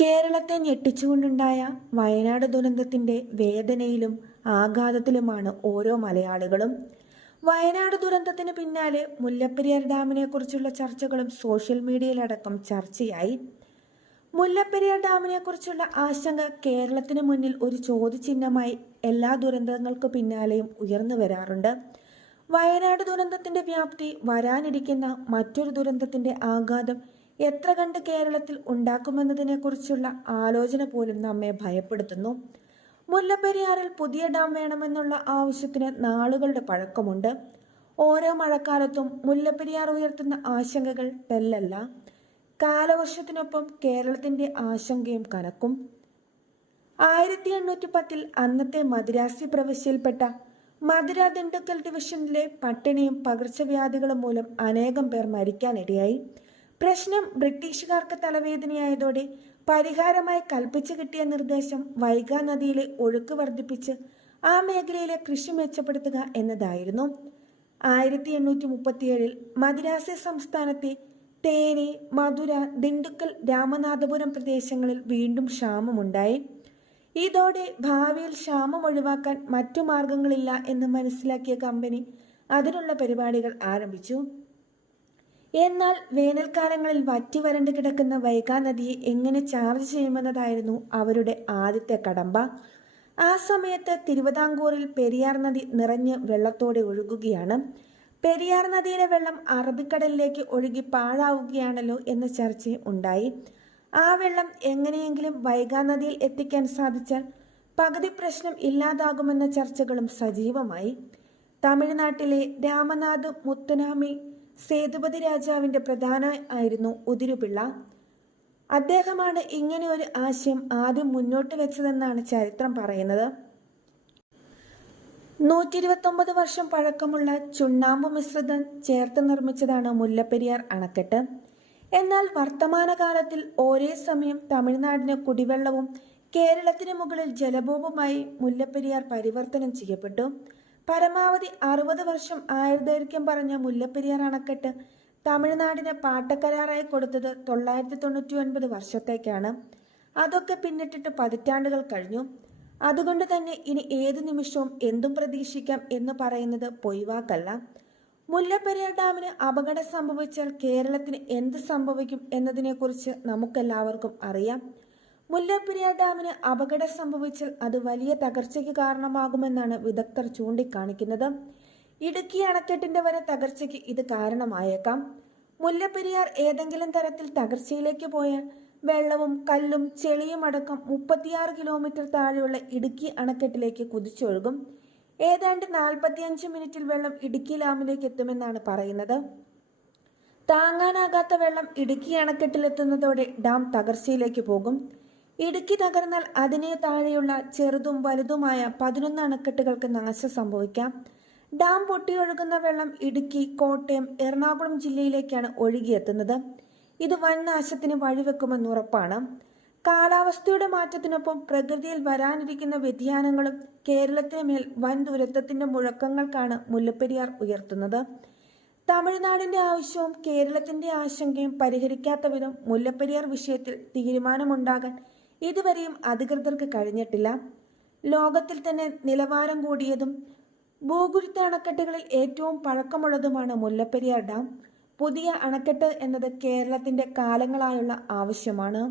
കേരളത്തെ ഞെട്ടിച്ചുകൊണ്ടുണ്ടായ വയനാട് ദുരന്തത്തിന്റെ വേദനയിലും ആഘാതത്തിലുമാണ് ഓരോ മലയാളികളും. വയനാട് ദുരന്തത്തിന് പിന്നാലെ മുല്ലപ്പെരിയാർ ഡാമിനെ കുറിച്ചുള്ള ചർച്ചകളും സോഷ്യൽ മീഡിയയിലടക്കം ചർച്ചയായി. മുല്ലപ്പെരിയാർ ഡാമിനെ കുറിച്ചുള്ള ആശങ്ക കേരളത്തിന് മുന്നിൽ ഒരു ചോദ്യചിഹ്നമായി എല്ലാ ദുരന്തങ്ങൾക്ക് പിന്നാലെയും ഉയർന്നു വരാറുണ്ട്. വയനാട് ദുരന്തത്തിന്റെ വ്യാപ്തി, വരാനിരിക്കുന്ന മറ്റൊരു ദുരന്തത്തിന്റെ ആഘാതം എത്ര കണ്ട് കേരളത്തിൽ ഉണ്ടാക്കുമെന്നതിനെക്കുറിച്ചുള്ള ആലോചന പോലും നമ്മെ ഭയപ്പെടുത്തുന്നു. മുല്ലപ്പെരിയാറിൽ പുതിയ ഡാം വേണമെന്നുള്ള ആവശ്യത്തിന് നാളുകളുടെ പഴക്കമുണ്ട്. ഓരോ മഴക്കാലത്തും മുല്ലപ്പെരിയാർ ഉയർത്തുന്ന ആശങ്കകൾ തെല്ലല്ല. കാലവർഷത്തിനൊപ്പം കേരളത്തിന്റെ ആശങ്കയും കനക്കും. 1810 അന്നത്തെ മദിരാസി പ്രവിശ്യയിൽപ്പെട്ട മധുര ദിണ്ടുക്കൽ ഡിവിഷനിലെ പട്ടിണിയും പകർച്ചവ്യാധികളും മൂലം അനേകം പേർ മരിക്കാനിടയായി. പ്രശ്നം ബ്രിട്ടീഷുകാർക്ക് തലവേദനയായതോടെ പരിഹാരമായി കൽപ്പിച്ചു കിട്ടിയ നിർദ്ദേശം വൈഗാ നദിയിലെ ഒഴുക്ക് വർദ്ധിപ്പിച്ച് ആ മേഖലയിലെ കൃഷി മെച്ചപ്പെടുത്തുക എന്നതായിരുന്നു. 1837 മദിരാസി സംസ്ഥാനത്തെ തേനി, മധുര, ദിണ്ടുക്കൽ, രാമനാഥപുരം പ്രദേശങ്ങളിൽ വീണ്ടും ക്ഷാമമുണ്ടായി. ഇതോടെ ഭാവിയിൽ ക്ഷാമം ഒഴിവാക്കാൻ മറ്റു മാർഗങ്ങളില്ല എന്ന് മനസ്സിലാക്കിയ കമ്പനി അതിനുള്ള പരിപാടികൾ ആരംഭിച്ചു. എന്നാൽ വേനൽക്കാലങ്ങളിൽ വറ്റി വരണ്ട് കിടക്കുന്ന വൈഗാ നദിയെ എങ്ങനെ ചാർജ് ചെയ്യുമെന്നതായിരുന്നു അവരുടെ ആദ്യത്തെ കടമ്പ. ആ സമയത്ത് തിരുവിതാംകൂറിൽ പെരിയാർ നദി നിറഞ്ഞ് വെള്ളത്തോടെ ഒഴുകുകയാണ്. പെരിയാർ നദിയിലെ വെള്ളം അറബിക്കടലിലേക്ക് ഒഴുകി പാഴാവുകയാണല്ലോ എന്ന ചർച്ചയും ഉണ്ടായി. ആ വെള്ളം എങ്ങനെയെങ്കിലും വൈഗാ നദിയിൽ എത്തിക്കാൻ സാധിച്ചാൽ പകുതി പ്രശ്നം ഇല്ലാതാകുമെന്ന ചർച്ചകളും സജീവമായി. തമിഴ്നാട്ടിലെ രാമനാഥ് മുത്തുനാമി സേതുപതി രാജാവിന്റെ പ്രധാന ആയിരുന്നു ഉതിരുപിള്ള. അദ്ദേഹമാണ് ഇങ്ങനെ ഒരു ആശയം ആദ്യം മുന്നോട്ട് വെച്ചതെന്നാണ് ചരിത്രം പറയുന്നത്. 129 വർഷം പഴക്കമുള്ള ചുണ്ണാമ്പ് മിശ്രിതം ചേർത്ത് നിർമ്മിച്ചതാണ് മുല്ലപ്പെരിയാർ അണക്കെട്ട്. എന്നാൽ വർത്തമാനകാലത്തിൽ ഒരേ സമയം തമിഴ്നാടിന് കുടിവെള്ളവും കേരളത്തിന് മുകളിൽ ജലഭൂമുമായി മുല്ലപ്പെരിയാർ പരിവർത്തനം ചെയ്യപ്പെട്ടു. പരമാവധി 60 വർഷം ആയുർദൈർഘ്യം പറഞ്ഞ മുല്ലപ്പെരിയാർ അണക്കെട്ട് തമിഴ്നാടിന് പാട്ടക്കരാറായി കൊടുത്തത് 999 വർഷത്തേക്കാണ്. അതൊക്കെ പിന്നിട്ടിട്ട് പതിറ്റാണ്ടുകൾ കഴിഞ്ഞു. അതുകൊണ്ട് തന്നെ ഇനി ഏതു നിമിഷവും എന്തും പ്രതീക്ഷിക്കാം എന്ന് പറയുന്നത് പൊയ്വാക്കല്ല. മുല്ലപ്പെരിയാർ ഡാമിന് അപകടം സംഭവിച്ചാൽ കേരളത്തിന് എന്ത് സംഭവിക്കും എന്നതിനെക്കുറിച്ച് നമുക്കെല്ലാവർക്കും അറിയാം. മുല്ലപ്പെരിയാർ ഡാമിന് അപകടം സംഭവിച്ചാൽ അത് വലിയ തകർച്ചയ്ക്ക് കാരണമാകുമെന്നാണ് വിദഗ്ധർ ചൂണ്ടിക്കാണിക്കുന്നത്. ഇടുക്കി അണക്കെട്ടിന്റെ വരെ തകർച്ചയ്ക്ക് ഇത് കാരണമായേക്കാം. മുല്ലപ്പെരിയാർ ഏതെങ്കിലും തരത്തിൽ തകർച്ചയിലേക്ക് പോയാൽ വെള്ളവും കല്ലും ചെളിയും അടക്കം 36 കിലോമീറ്റർ താഴെയുള്ള ഇടുക്കി അണക്കെട്ടിലേക്ക് കുതിച്ചൊഴുകും. ഏതാണ്ട് 45 മിനിറ്റിൽ വെള്ളം ഇടുക്കി ഡാമിലേക്ക് എത്തുമെന്നാണ് പറയുന്നത്. താങ്ങാനാകാത്ത വെള്ളം ഇടുക്കി അണക്കെട്ടിലെത്തുന്നതോടെ ഡാം തകർച്ചയിലേക്ക് പോകും. ഇടുക്കി തകർന്നാൽ അതിനെ താഴെയുള്ള ചെറുതും വലുതുമായ 11 അണക്കെട്ടുകൾക്ക് നാശം സംഭവിക്കാം. ഡാം പൊട്ടിയൊഴുകുന്ന വെള്ളം ഇടുക്കി, കോട്ടയം, എറണാകുളം ജില്ലയിലേക്കാണ് ഒഴുകിയെത്തുന്നത്. ഇത് വൻ നാശത്തിന് വഴിവെക്കുമെന്ന് ഉറപ്പാണ്. കാലാവസ്ഥയുടെ മാറ്റത്തിനൊപ്പം പ്രകൃതിയിൽ വരാനിരിക്കുന്ന വ്യതിയാനങ്ങളും കേരളത്തിന് മേൽ വൻ ദുരന്തത്തിന്റെ മുഴക്കങ്ങൾക്കാണ് മുല്ലപ്പെരിയാർ ഉയർത്തുന്നത്. തമിഴ്നാടിന്റെ ആവശ്യവും കേരളത്തിന്റെ ആശങ്കയും പരിഹരിക്കാത്ത വിധം മുല്ലപ്പെരിയാർ വിഷയത്തിൽ തീരുമാനമുണ്ടാകാൻ ഇതുവരെയും അധികൃതർക്ക് കഴിഞ്ഞിട്ടില്ല. ലോകത്തിൽ തന്നെ നിലവാരം കൂടിയതും ഭൂഗുരുത്വ അണക്കെട്ടുകളിൽ ഏറ്റവും പഴക്കമുള്ളതുമാണ് മുല്ലപ്പെരിയാർ ഡാം. പുതിയ അണക്കെട്ട് എന്നത് കേരളത്തിന്റെ കാലങ്ങളായുള്ള ആവശ്യമാണ്.